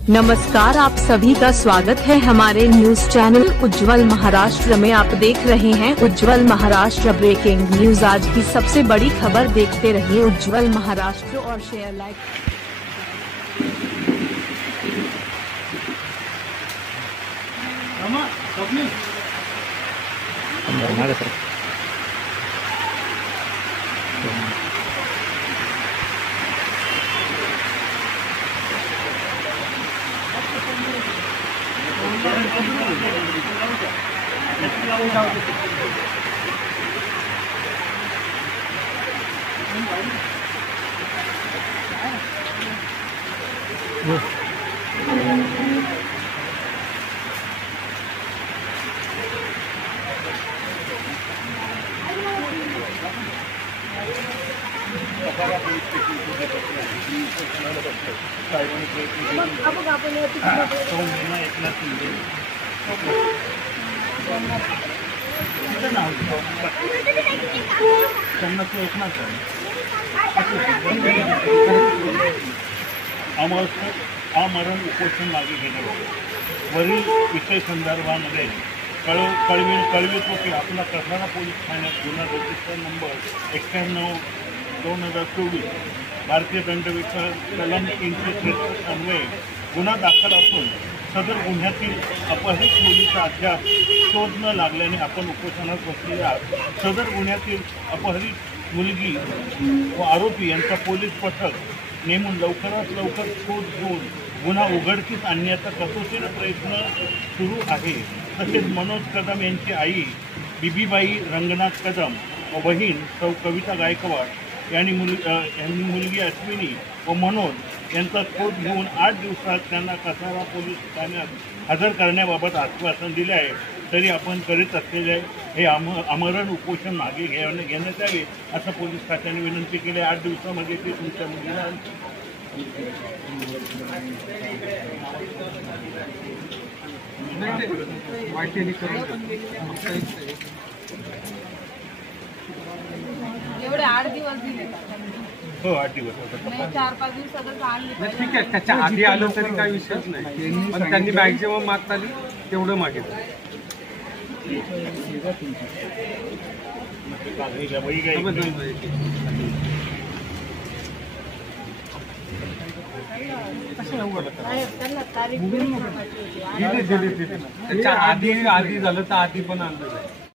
नमस्कार, आप सभी का स्वागत है हमारे न्यूज चैनल उज्ज्वल महाराष्ट्र में। आप देख रहे हैं उज्ज्वल महाराष्ट्र ब्रेकिंग न्यूज। आज की सबसे बड़ी खबर देखते रहिए उज्ज्वल महाराष्ट्र और शेयर लाइक। आमरण उपोषण मागे घेण्याबाबत वरील विषय संदर्भामध्ये कळवितो की आपला कसारा पोलीस ठाण्यात गुन्हा रजिस्टर नंबर 91/2024 भारतीय दंडविधान कलम 363 अन्वये गुन्हा दाखल असून सदर गुन्ह्यातील अपहरित मुलीचा अद्याप शोध न लागल्याने आपण उपोषणात बसलेले आहोत। सदर गुन्ह्यातील अपहरित मुलगी व आरोपी यांचा पोलीस पथक नेमून लवकरात लवकर शोध घेऊन गुन्हा उघडकीस आणण्याचा कसोशीने प्रयत्न सुरू आहे। तसेच मनोज कदम यांची आई बीबीबाई रंगनाथ कदम व बहीण सौ कविता गायकवाड यांनी मुलगी अश्विनी व मनोज यांचा शोध घेऊन 8 दिवसात त्यांना कसारा पोलीस ठाण्यात हजर करण्याबाबत आश्वासन दिले आहे। तरी आपण करीत असलेले हे आमरण उपोषण मागे घेण्यात यावे असं पोलीस खात्याने विनंती केली। 8 दिवसामध्ये ते तुमच्या मुलीला एवढे 8 दिवस दिले। हो 8 दिवस 4-5 दिवसातच आणली। ठीक आहे, त्याच्या आधी आलं तरी काही विषयच नाही, पण त्यांनी मॅक्झिमम मागता आली तेवढं मागितलं। त्याच्या आधी झालं तर आधी पण आणलं जाईल।